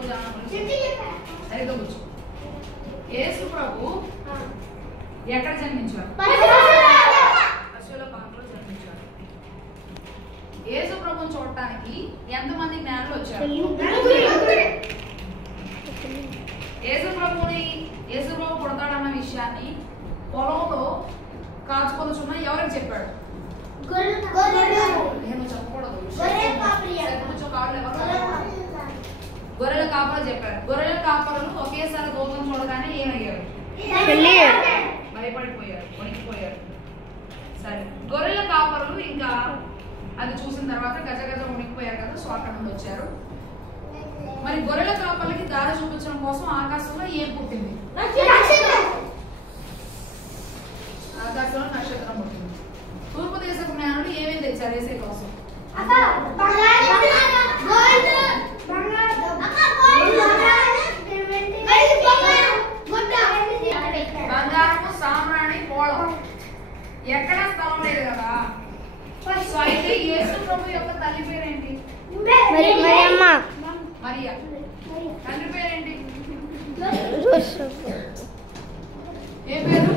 ప్రభు సరిగ్గా కూర్చో. యేసు ప్రభు ఎక్కడ జన్మించారు? పశువుల పాకలో జన్మించారు. యేసు ప్రభుని చూడటానికి ఎంతమంది జ్ఞానులు వచ్చారు? యేసు ప్రభు పుడతాడన్న విషయాన్ని పొలంలో కాచుకొనుచున్న ఎవరికి చెప్పాడు? నేను చెప్పకూడదు. గొర్రెల కాపలు చెప్పారు. గొర్రెల కాపరులు ఒకేసారి దూతం చూడగానే ఏమయ్యారు? భయపడిపోయారు, వణికిపోయారు. సరే, గొర్రెల కాపరులు ఇంకా అది చూసిన తర్వాత గజగజ వణికిపోయారు కదా, సో అక్కడ నుండి వచ్చారు. మరి గొర్రెల కాపర్లకి దారి చూపించడం కోసం ఆకాశంలో ఏం పుట్టింది? ఆకాశంలో నక్షత్రం పుట్టింది. తూర్పు దేశపు జ్ఞానులు ఏమేమి తెచ్చారు యేసే కోసం? బంగారము, సామ్రాణి, పోళం. ఎక్కడ స్థలం లేదు కదా. సో అయితే యేసు ప్రభు యొక్క తల్లి పేరేంటి? మరియా. తండ్రి పేరేంటి? ఏ పేరు?